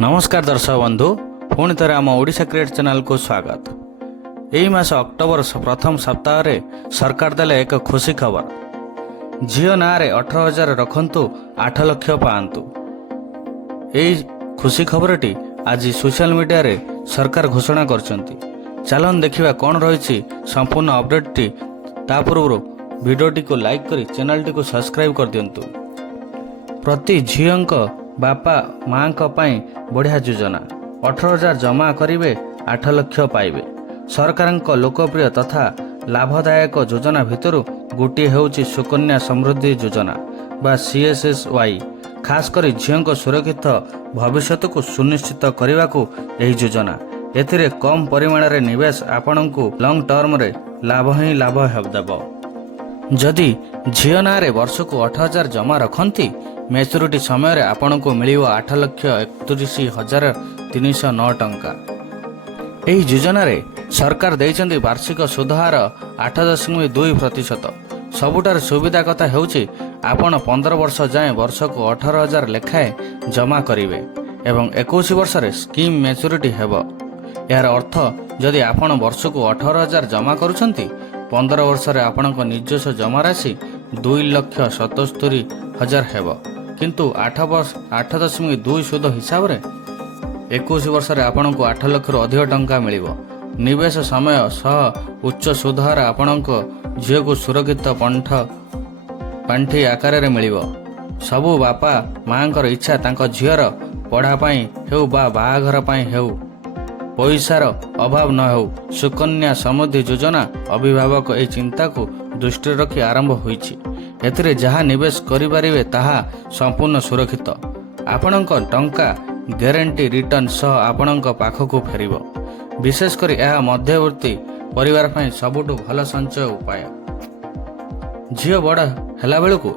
नमस्कार दर्शक बंधु पुणी थे आम ओडिशा क्रिएट चैनल को स्वागत। यही मास अक्टोबर प्रथम सप्ताह रे सरकार देले एक खुशी खबर। झील ना 18,000 रखंतु 8 लाख पांतु। यही खुशी खबरटी आज सोशल मीडिया रे सरकार घोषणा करछंती। चलन देखिबा कोन रहिछि संपूर्ण अपडेटटी। ता पूर्व वीडियोटी को लाइक करी चैनलटी को सब्सक्राइब कर दियंतु। प्रति झीलंक बापा माँ बढ़िया योजना 18,000 जमा करेंगे 8 लाख पाइबे। सरकार लोकप्रिय तथा लाभदायक योजना भितर गोटे होउची सुकन्या समृद्धि योजना बा CSSY। खासकर झील सुरक्षित भविष्य को सुनिश्चित करने को यह योजना एथिरे कम परिमाण रे निवेश आपण को लॉन्ग टर्म रे लाभ ही लाभ देव। जदि झील ना वर्ष को 18,000 जमा रखती मैच्योरिटी समय रे आपण को मिलिव 8,31,309 टंका। एही योजना रे सरकार देइछन्ती वार्षिक सुध हार 8.2%। सबुठार सुविधा कथा हेउची आपण 15 वर्ष जाए वर्ष को 18,000 लेखाए जमा करिवे एवं 21 वर्ष रे स्कीम मैच्योरिटी हेबो। यार अर्थ जदि आपण वर्ष को 18,000 जमा करूछन्ती 15 वर्ष रे आपण को निजस्व जमा राशि 2,77,000 हेबो। किंतु 8.2 सुध हिसाब रे 21 वर्ष रे आपण को 8 लाख अधिक टंका मिलिबो। निवेश समय सह उच्च सुध हार आपण को झील को सुरक्षित पांठी आकार रे मिलिबो। सबु बापा मांकर इच्छा तांको झीर पढ़ा पाई हेउ बा बाहाघर पाई हेउ पैसार अभाव न हो। सुकन्या समृद्धि योजना अभिभावक ए चिंता को दृष्टि रखी आरंभ होईछि। एथिरे जहाँ निवेश करिपारिबे ताहा संपूर्ण सुरक्षित। आपणक टंका ग्यारंटी रिटर्न सह आपणक पाखकु फेरिबो। विशेष करी यह मध्यवर्ती परिवार पई सबुठु भल संचय उपाय। झील बड़ हेला बेलकु